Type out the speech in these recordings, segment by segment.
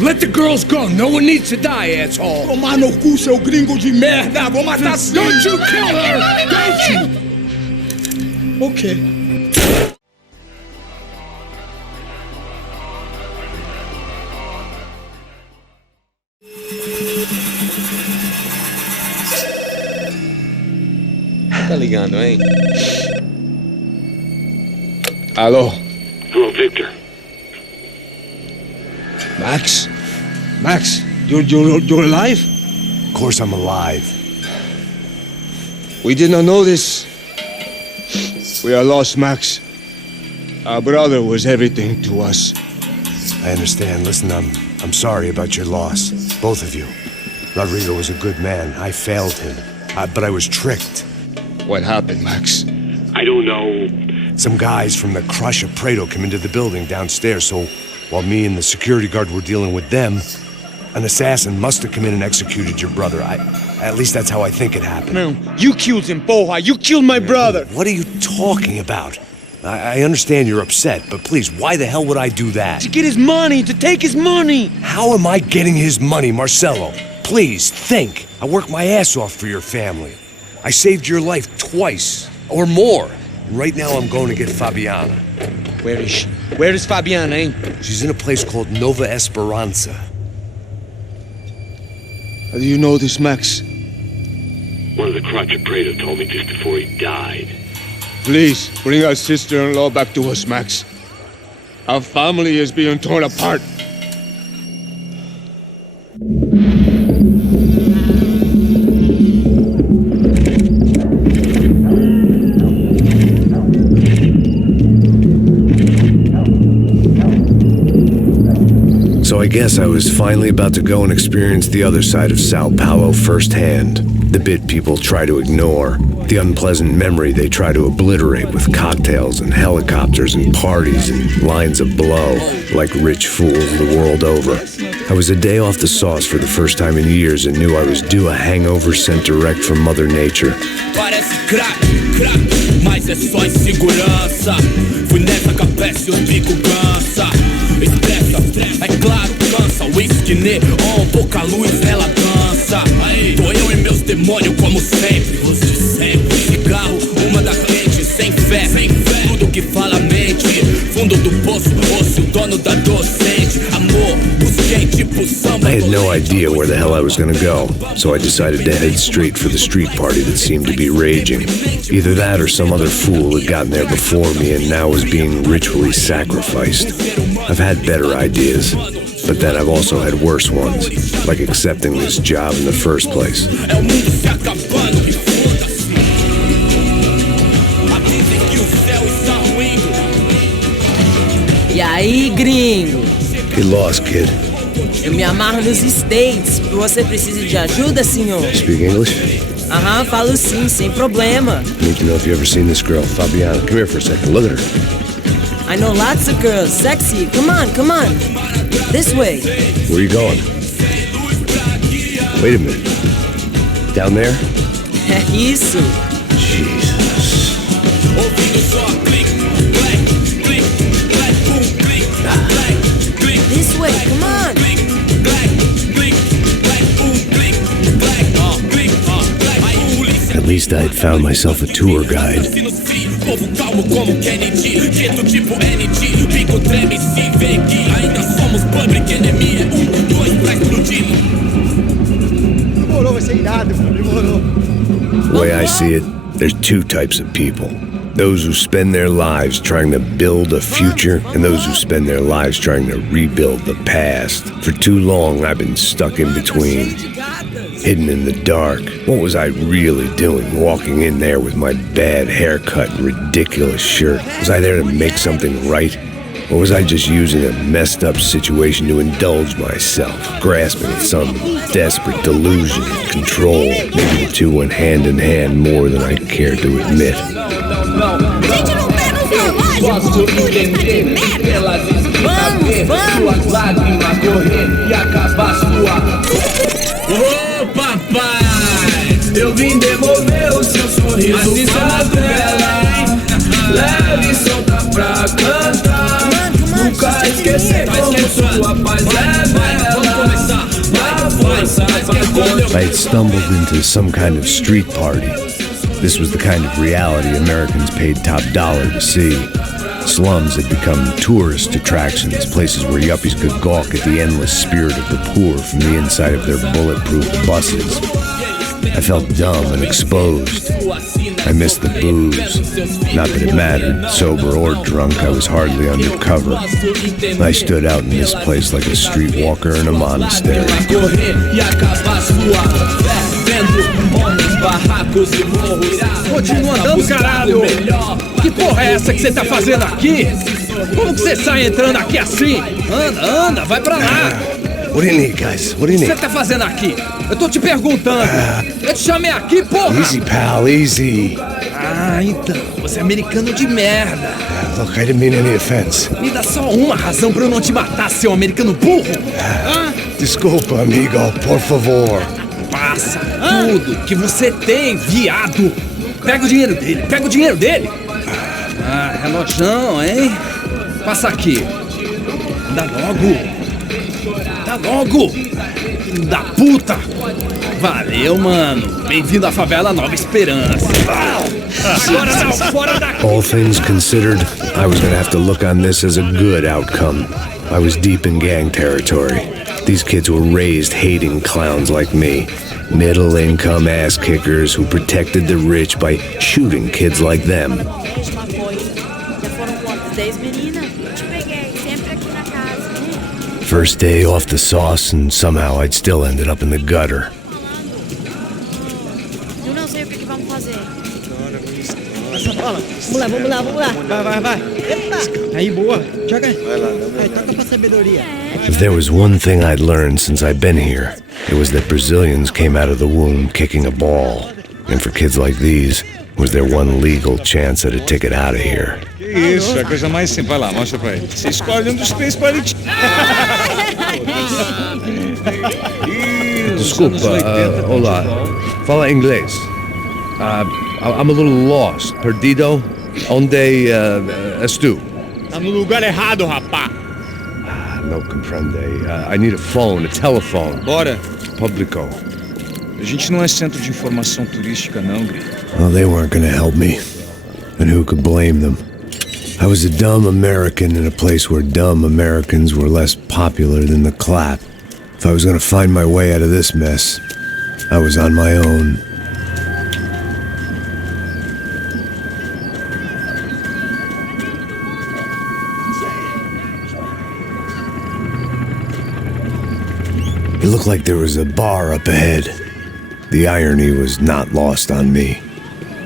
Let the girls go. No one needs to die, asshole. Tomar no cu, seu gringo de merda. Vou matar sim. Don't you kill her! Don't you? Okay. Tá ligando, hein? Alô? Hello, Victor. Max? Max, you're alive? Of course I'm alive. We did not know this. We are lost, Max. Our brother was everything to us. I understand. Listen, I'm sorry about your loss. Both of you. Rodrigo was a good man. I failed him. But I was tricked. What happened, Max? I don't know. Some guys from the Crush of Prado came into the building downstairs, so while me and the security guard were dealing with them, an assassin must have come in and executed your brother. At least that's how I think it happened. No, you killed him, porra. You killed my brother. What are you talking about? I understand you're upset, but please, why the hell would I do that? To get his money, to take his money. How am I getting his money, Marcelo? Please, think. I worked my ass off for your family. I saved your life twice, or more. Right now I'm going to get Fabiana. Where is she? Where is Fabiana, eh? She's in a place called Nova Esperanza. How do you know this, Max? One of the Crotch of Prado told me just before he died. Please, bring our sister-in-law back to us, Max. Our family is being torn apart. So I guess I was finally about to go and experience the other side of Sao Paulo firsthand. The bit people try to ignore. The unpleasant memory they try to obliterate with cocktails and helicopters and parties and lines of blow, like rich fools the world over. I was a day off the sauce for the first time in years and knew I was due a hangover sent direct from Mother Nature. Parece crack, mas é só insegurança. Fui nessa capécia, o bico cansa. Estressa, é claro, cansa. Whisky neon, pouca luz, ela dança. Tô eu e meus demônios como sempre. Os de sempre. Cigarro, uma da frente, sem fé. Tudo que fala mente. Fundo do poço, osso, dono da docente. Amor, busquei tipo samba. I had no idea where the hell I was gonna go, so I decided to head straight for the street party that seemed to be raging. Either that or some other fool had gotten there before me and now was being ritually sacrificed. I've had better ideas, but then I've also had worse ones, like accepting this job in the first place. E aí, gringo? Get lost, kid. Eu me amarro nos States. Você precisa de ajuda, senhor? Speak English? Aham, falo sim, sem problema. Need to know if you ever seen this girl, Fabiana. Come here for a second. Look at her. I know lots of girls. Sexy. Come on, come on. This way. Where are you going? Wait a minute. Down there? É isso. Jesus. This way, come on. At least I had found myself a tour guide. Povo calmo como Kennedy, quieto tipo ND. Bico treme se vê que ainda somos public enemy. 1, 2 pra explodir. Demorou, vai ser irado, demorou. The way I see it, there's two types of people. Those who spend their lives trying to build a future, and those who spend their lives trying to rebuild the past. For too long, I've been stuck in between, hidden in the dark. What was I really doing, walking in there with my bad haircut and ridiculous shirt? Was I there to make something right? Or was I just using a messed up situation to indulge myself, grasping at some desperate delusion of control? Maybe the two went hand in hand more than I cared to admit. Gente, não pega o relógio, Posso entender pelas esquinas, suas lágrimas correr e acabar sua. Ô papai, eu vim devolver o seu sorriso pra tela. Leve e solta pra cantar. Nunca esquecer como sua paz é bela. I had stumbled into some kind of street party. This was the kind of reality Americans paid top dollar to see. Slums had become tourist attractions, places where yuppies could gawk at the endless spirit of the poor from the inside of their bulletproof buses. I felt dumb and exposed. I missed the booze. Not that it mattered, sober or drunk, I was hardly undercover. I stood out in this place like a streetwalker in a monastery. Continua andando, caralho! Que porra é essa que você tá fazendo aqui? Como que você sai entrando aqui assim? Anda, vai pra lá! What do you need, guys? What do you O que need? você tá fazendo aqui? Eu tô te perguntando! Eu te chamei aqui, porra! Easy, pal, easy. Ah, então, você é americano de merda! Look, I didn't mean any offense. Me dá só uma razão pra eu não te matar, seu americano burro! Desculpa, amigo, por favor. Passa tudo que você tem, viado! Pega o dinheiro dele! Ah, relojão, hein? Passa aqui! Dá logo! Filho da puta! Valeu, mano! Bem-vindo à favela Nova Esperança! Agora não, fora daqui! All things considered, I was gonna have to look on this as a good outcome. I was deep in gang territory. These kids were raised hating clowns like me. Middle-income ass-kickers who protected the rich by shooting kids like them. Já foram quantas? 10 meninas? Eu te peguei, sempre aqui na casa. First day off the sauce, and somehow I'd still ended up in the gutter. Eu não sei o que vamos fazer. Vamos lá. Vai. Aí, boa. Joga aí. Aí, toca pra sabedoria. If there was one thing I'd learned since I'd been here, it was that Brazilians came out of the womb kicking a ball. And for kids like these, was their one legal chance at a ticket out of here. Que isso, é a coisa mais simples. Vai lá, mostra pra ele. Você escolhe um dos três pra ele. Desculpa, olá. Fala inglês. I'm a little lost. Perdido? Onde estou? Tá no lugar errado, rapá. No comprende. I need a phone, a telephone. Bora. Publico. A gente não é centro de informação turística, não, Gri. Well, they weren't gonna help me. And who could blame them? I was a dumb American in a place where dumb Americans were less popular than the clap. If I was gonna find my way out of this mess, I was on my own. It looked like there was a bar up ahead. The irony was not lost on me.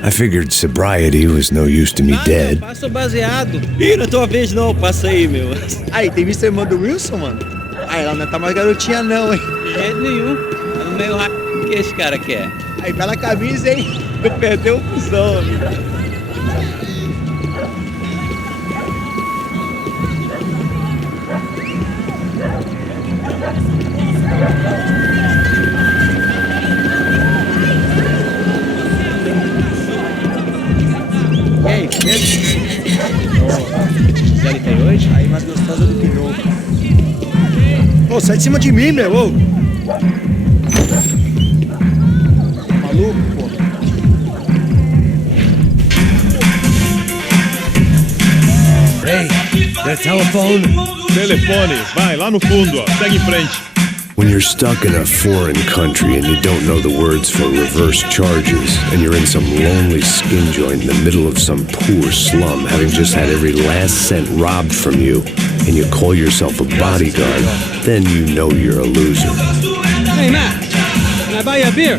I figured sobriety was no use to me dead. Passa o baseado. Ih, não é tua vez não, passa aí, meu. Aí, tem visto a irmã do Wilson, mano? Aí, ela não tá mais garotinha não, hein? De jeito nenhum. Tá no meio rápido. O que esse cara quer? Aí, bela camisa, hein? Tu perdeu o cuzão, amigo. E aí, Gisele tem hoje? Aí, mais gostosa do que nunca. Ô, sai de cima de mim, meu, ô! Maluco, pô. Hey, that telephone? Telefone, vai lá no fundo, ó. Segue em frente. When you're stuck in a foreign country and you don't know the words for reverse charges, and you're in some lonely skin joint in the middle of some poor slum, having just had every last cent robbed from you, and you call yourself a bodyguard, then you know you're a loser. Hey, Matt. Can I buy you a beer?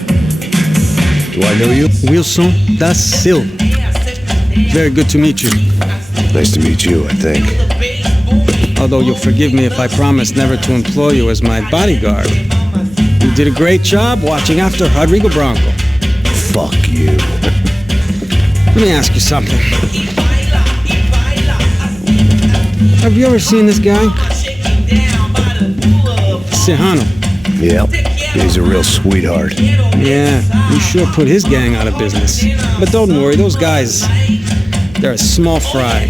Do I know you? Wilson da Silva. Very good to meet you. Nice to meet you, I think. Although you'll forgive me if I promise never to employ you as my bodyguard. You did a great job watching after Rodrigo Branco. Fuck you. Let me ask you something. Have you ever seen this guy? Serrano. Yep, he's a real sweetheart. Yeah, you sure put his gang out of business. But don't worry, those guys, they're a small fry.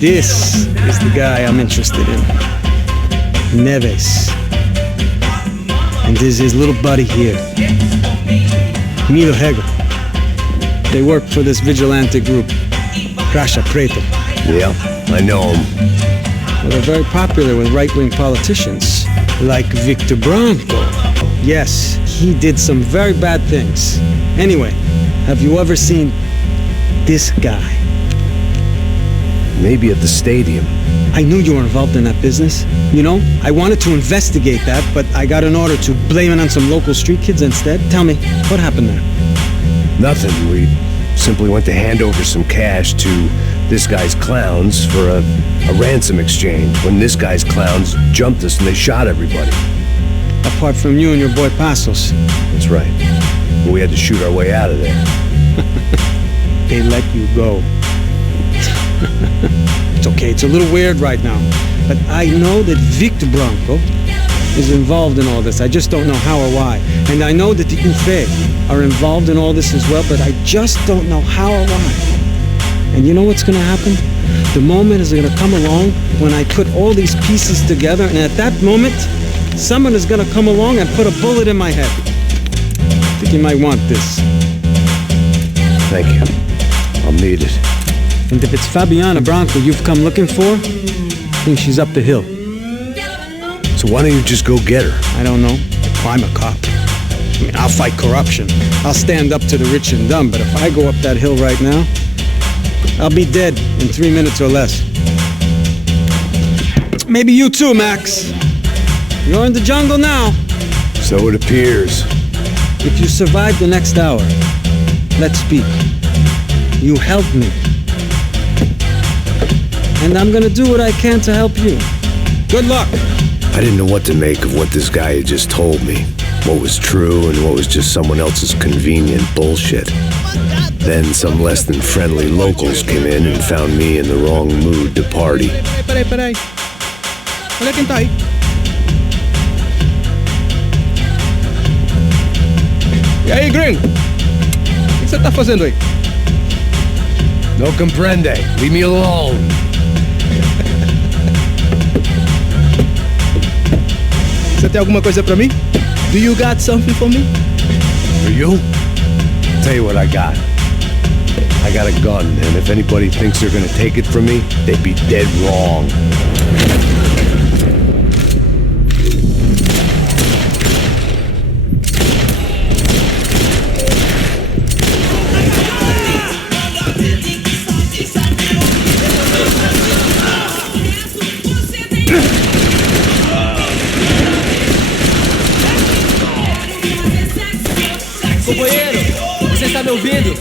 This is the guy I'm interested in. Neves. And And there's his little buddy here, Milo Hegel. They work for this vigilante group, Crasha Preto. Yeah, I know him. Well, they're very popular with right-wing politicians, like Victor Branco. Yes, he did some very bad things. Anyway, have you ever seen this guy? Maybe at the stadium. I knew you were involved in that business. You know, I wanted to investigate that, but I got an order to blame it on some local street kids instead. Tell me, what happened there? Nothing. We simply went to hand over some cash to this guy's clowns for a ransom exchange when this guy's clowns jumped us and they shot everybody. Apart from you and your boy Passos. That's right. We had to shoot our way out of there. They let you go. It's okay, it's a little weird right now. But I know that Victor Branco is involved in all this. I just don't know how or why. And I know that the UFE are involved in all this as well, but I just don't know how or why. And you know what's gonna happen? The moment is gonna come along when I put all these pieces together, and at that moment, someone is gonna come along and put a bullet in my head. I think you might want this. Thank you. I'll need it. And if it's Fabiana Branco you've come looking for, I think she's up the hill. So why don't you just go get her? I don't know. I'm a cop. I mean, I'll fight corruption. I'll stand up to the rich and dumb, but if I go up that hill right now, I'll be dead in 3 minutes or less. Maybe you too, Max. You're in the jungle now. So it appears. If you survive the next hour, let's speak. You help me. And I'm gonna do what I can to help you. Good luck. I didn't know what to make of what this guy had just told me. What was true and what was just someone else's convenient bullshit. Then some less than friendly locals came in and found me in the wrong mood to party. Peraí. Olha quem tá aí. E aí, gringo? O que você tá fazendo aí? No comprende. Leave me alone. Você tem alguma coisa pra mim? Do you got something for me? For you? Tell you what I got. I got a gun, and if anybody thinks they're gonna take it from me, they'd be dead wrong. Companheiro, você está me ouvindo?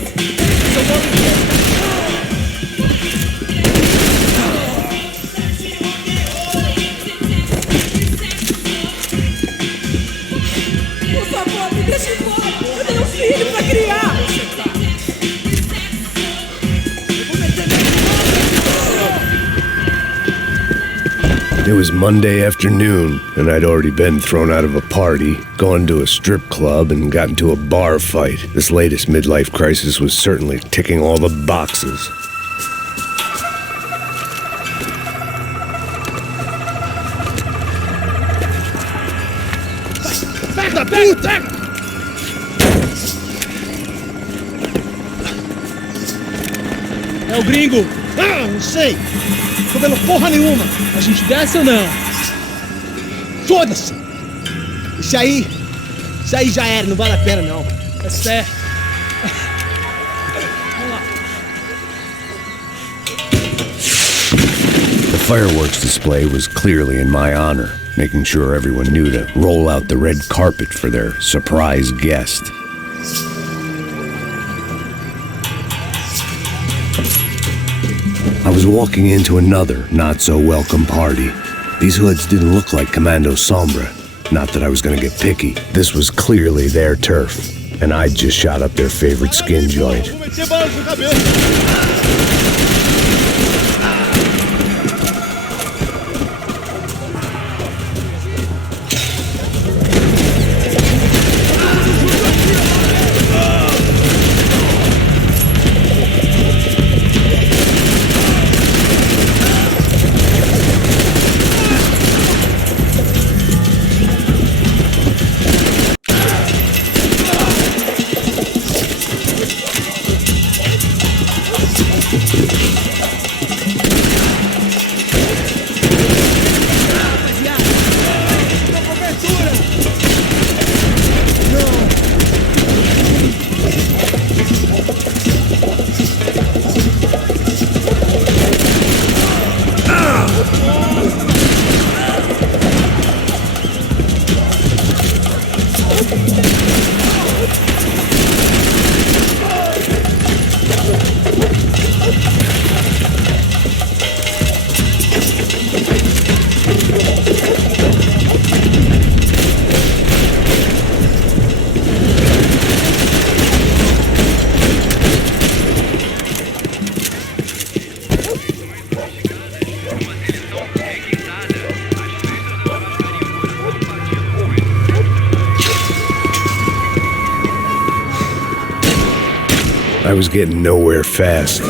Por favor, me deixe embora. Eu tenho um filho pra criar. It was Monday afternoon, and I'd already been thrown out of a party, gone to a strip club, and got into a bar fight. This latest midlife crisis was certainly ticking all the boxes. Pega, puta! É o gringo! Ah, não sei! Tô vendo porra nenhuma! A gente desce ou não? Foda-se! Isso aí já era, não vale a pena não. É certo. Vamos lá. The fireworks display was clearly in my honor, making sure everyone knew to roll out the red carpet for their surprise guest. I was walking into another not-so-welcome party. These hoods didn't look like Commando Sombra. Not that I was gonna get picky. This was clearly their turf, and I'd just shot up their favorite skin joint. I was getting nowhere fast.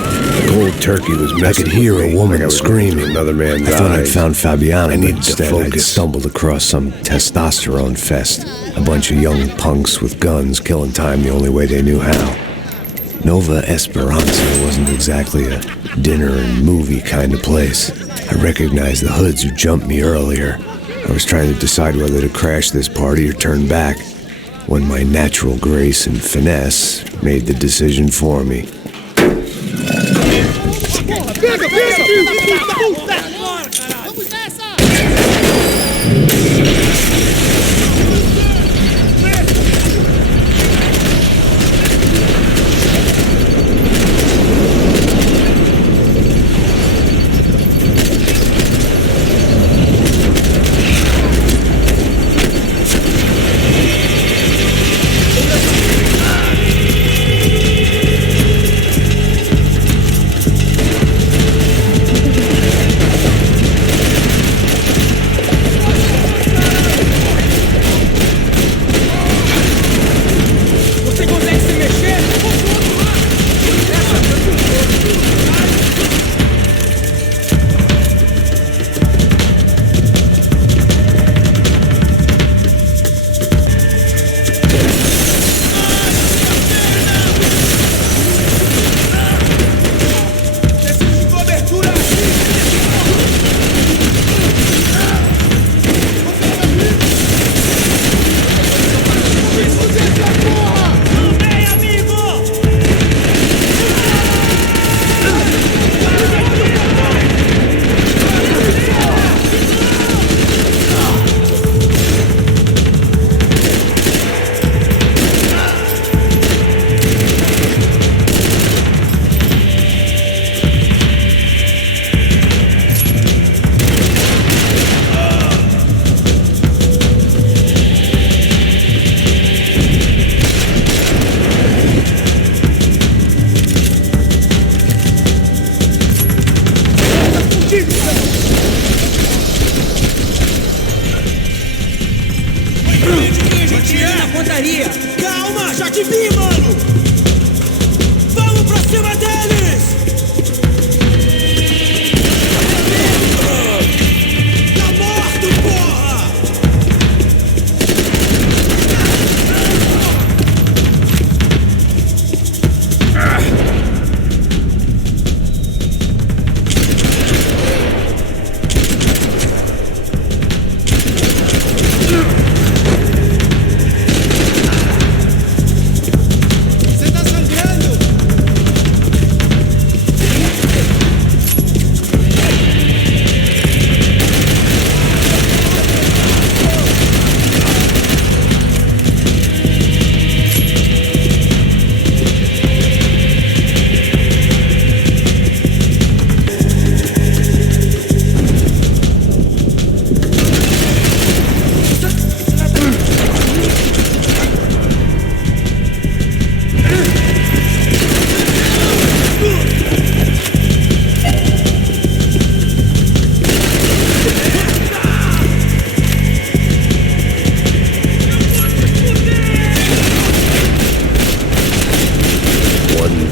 Cold turkey was messing. I could hear a woman screaming. Another man died. I thought I'd found Fabiana, but instead I'd stumbled across some testosterone fest. A bunch of young punks with guns killing time the only way they knew how. Nova Esperanza wasn't exactly a dinner and movie kind of place. I recognized the hoods who jumped me earlier. I was trying to decide whether to crash this party or turn back, when my natural grace and finesse made the decision for me. Calma, já te vi, mano! Vamos pra cima deles! Tá morto, porra!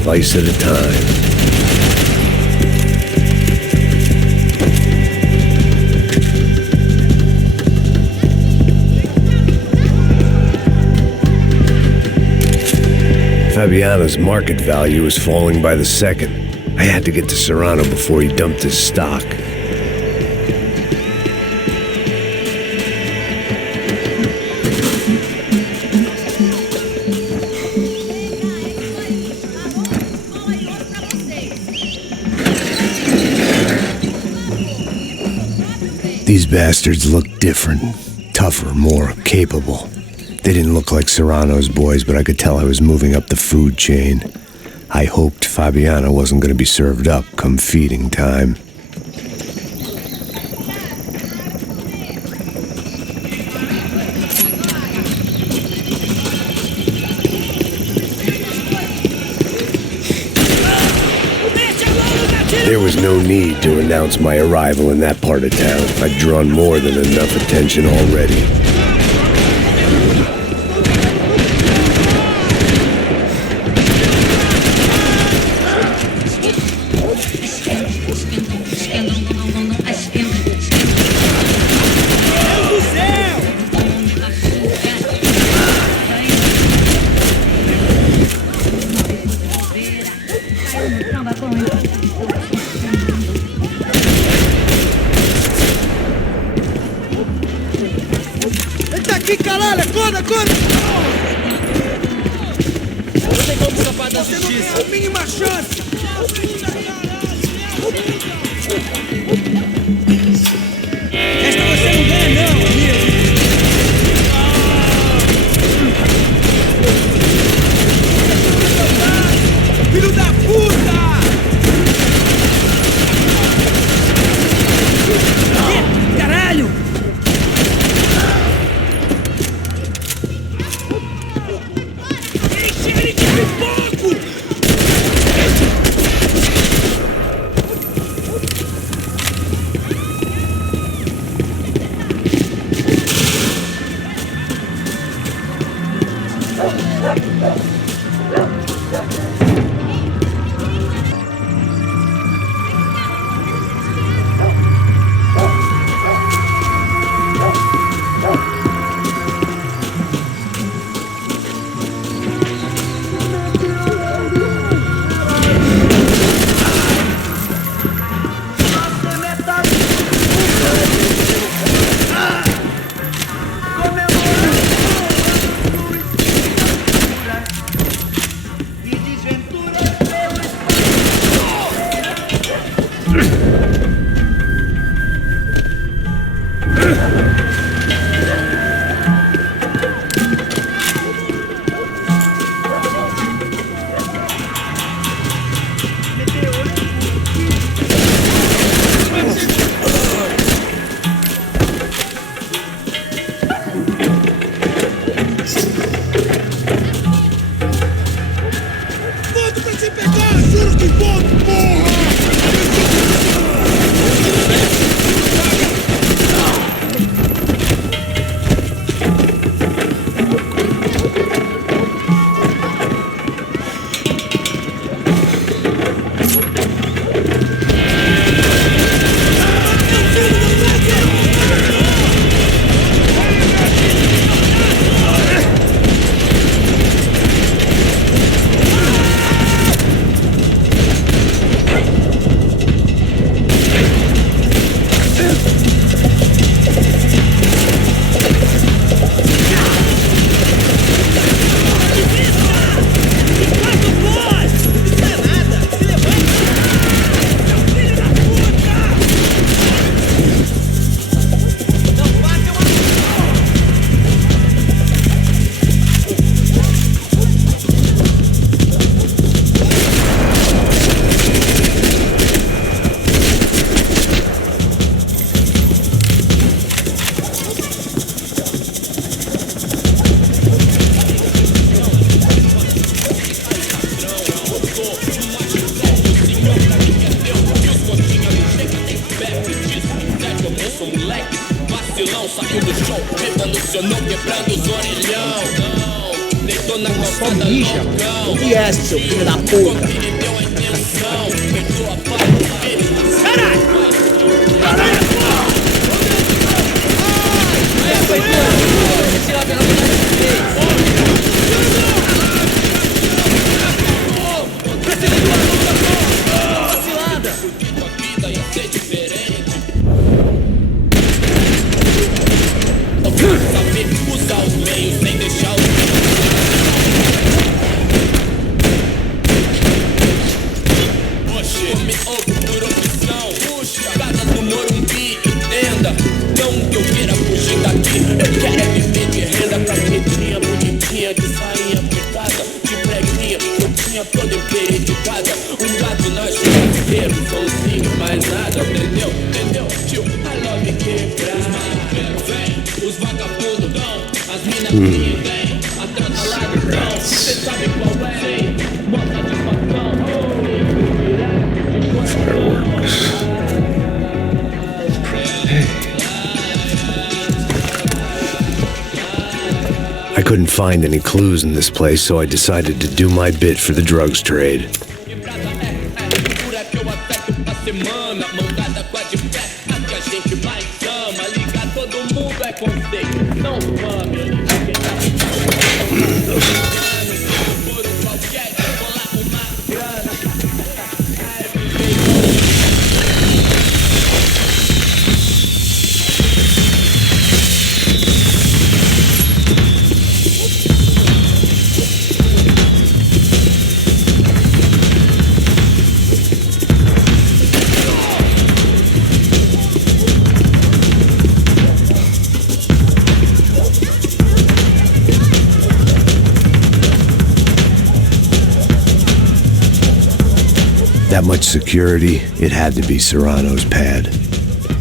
Vice at a time. Fabiana's market value was falling by the second. I had to get to Serrano before he dumped his stock. These bastards looked different, tougher, more capable. They didn't look like Serrano's boys, but I could tell I was moving up the food chain. I hoped Fabiana wasn't going to be served up come feeding time. There was no need to announce my arrival in that part of town. I'd drawn more than enough attention already. aqui, caralho! Acorda, acorda! Não tem como escapar da Você não justiça. tem a mínima chance! Esta você não ganha não, amigo. Filho da puta! Caralho! Enche ele de pipoco! Revolucionou quebrando os orelhão. Deitou na calçada mija, mano. Que é esse, seu filho da puta? Caralho! Caralho! Saber usar os meios sem deixar os... Oxe, me ouve por opção. Puxa, casa do Morumbi, entenda. Não que eu queira fugir daqui. Eu quero é viver de renda pra pretinha, bonitinha, de sainha picada, de preguinha, roupinha toda empereticada. Um gato na churrasqueira, solzinho, mais nada, entendeu? Entendeu? Tio, I love quebrar. Os vagabundos dão, as minas vêm, a trata lá do chão, cê sabe qual é, bota de facão, I couldn't find any clues in this place, so I decided to do my bit for the drugs trade. That much security, it had to be Serrano's pad.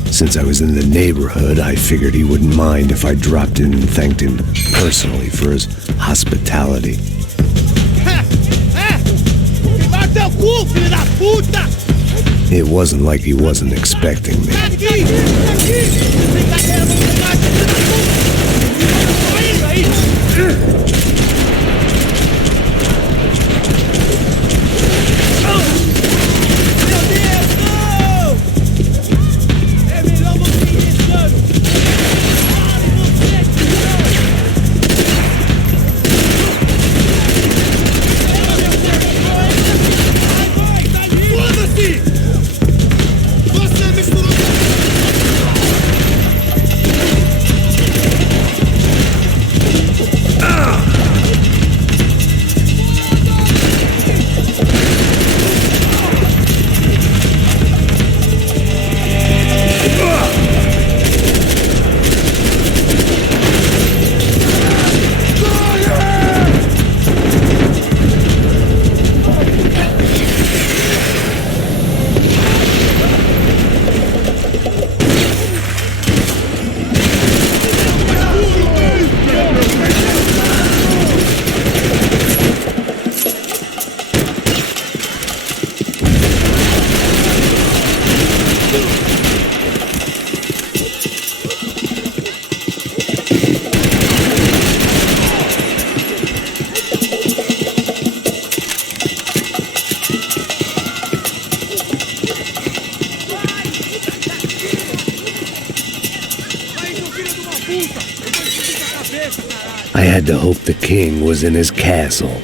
Since I was in the neighborhood, I figured he wouldn't mind if I dropped in and thanked him personally for his hospitality. It wasn't like he wasn't expecting me. I had to hope the king was in his castle.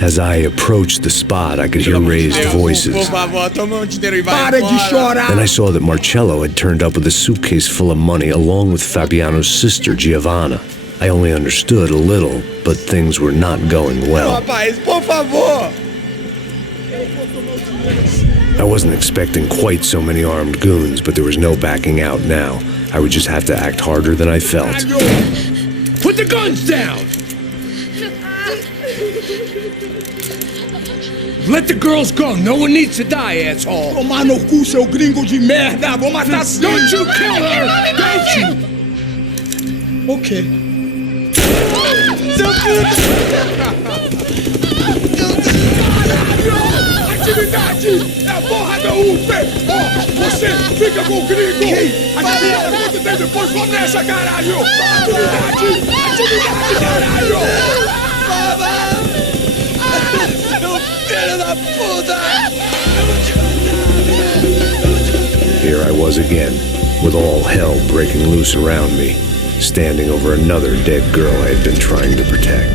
As I approached the spot, I could hear raised voices. Then I saw that Marcello had turned up with a suitcase full of money along with Fabiano's sister, Giovanna. I only understood a little, but things were not going well. I wasn't expecting quite so many armed goons, but there was no backing out now. I would just have to act harder than I felt. Put the guns down! Let the girls go. No one needs to die, asshole. Tomar no cu, seu gringo de merda. Vou matar sim. Don't you kill her! Don't you? Ok. Atividade! É a porra da UP! Ó, você fica com o gringo! Atividade, quanto tempo depois vamos nessa, caralho! Atividade! Atividade, caralho! Filho da puta! Here I was again, with all hell breaking loose around me, standing over another dead girl I had been trying to protect.